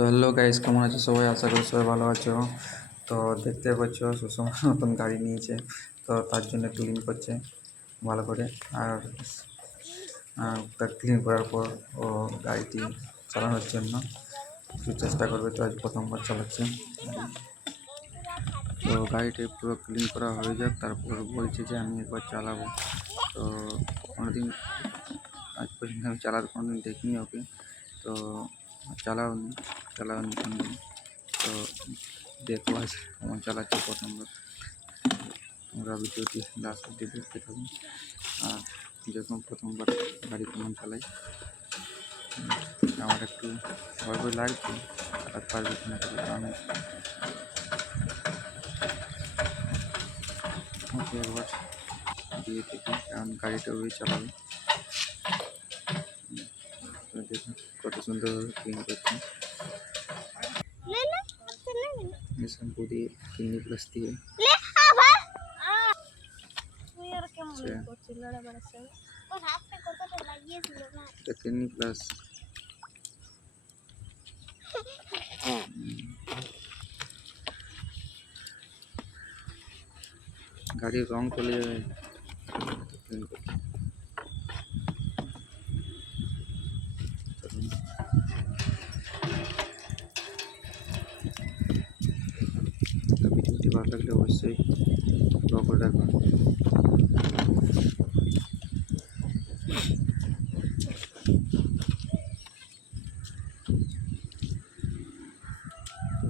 তো hello guys, কেমন আছো সবাই? আশা করি সবাই ভালো আছো। তো দেখতে পাচ্ছ সুষমা নতুন গাড়ি নিয়েছে, তো তার জন্য ক্লিন করছে ভালো করে। আর তার ক্লিন করার পর ও গাড়িটি চালানোর জন্য একটু চেষ্টা করবে। তো আজ প্রথমবার চালাচ্ছে। তো গাড়িটি পুরো ক্লিন করা হয়ে যাক, তারপর বলছে যে আমি একবার চালাবো। তো কোনোদিন আজ পর্যন্ত আমি চালাতে কোনোদিন দেখিনি ওকে। তো চালাওনি কোনোদিন। তো দেখো আজ কেমন চালাচ্ছে প্রথমবার। তোমরা ভিডিওটি লাস্ট অব্দি দেখতে থাকুন। আর যখন প্রথমবার গাড়ি কেমন চালাই, আমার একটু ভয় ভয় লাগছে, চালাতে পারবে কিনা। আমি ওকে একবার দিয়ে দেখি, কারণ গাড়িটা ওই চালাবে। তো দেখুন কত সুন্দরভাবে ক্লিন করছে শ্যাম্পু দিয়ে, ক্লিনিক প্লাস দিয়ে। ক্লিনিক প্লাস গাড়ির রং চলে যাবে ক্লিন করতে। ভিডিওটি ভালো লাগলে অবশ্যই ফলো করে রাখুন। তো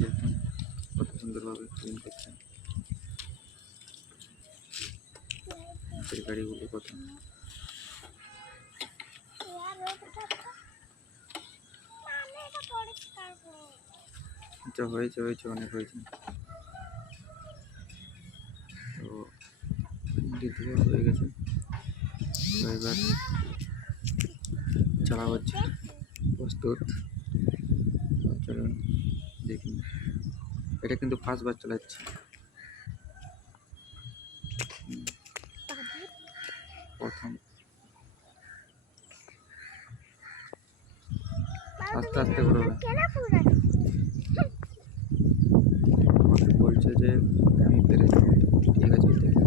দেখুন কত সুন্দরভাবে ক্লিন করছেন গাড়িগুলো। কত আচ্ছা, হয়েছে অনেক হয়েছে। তো ধোয়া হয়ে গেছে, তো এবার চালা হচ্ছে প্রস্তুত। চলুন দেখুন, এটা কিন্তু ফার্স্টবার চালাচ্ছি। প্রথম আস্তে আস্তে ঘুরবে। আমাকে বলছে যে আমি পেরে যাবো। ঠিক আছে, দেখি।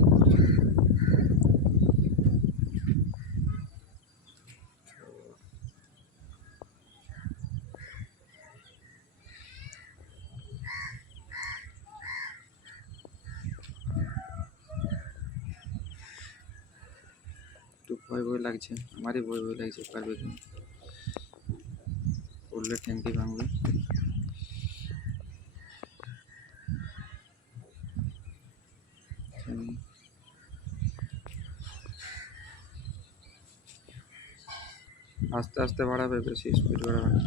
একটু ভয় লাগছে, আমারই ভয় লাগছে পারবে কি পড়লে ট্যাঙ্কি ভাঙবে। আস্তে আস্তে বাড়াবে, বেশি স্পিড বাড়াবে না।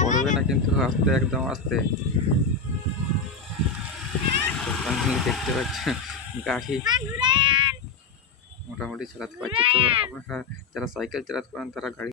পড়বে না কিন্তু, আস্তে একদম আস্তে। দেখতে পাচ্ছেন গাড়ি মোটামুটি চালাতে পারছে। তো আপনারা যারা সাইকেল চালাতে পারেন তারা গাড়ি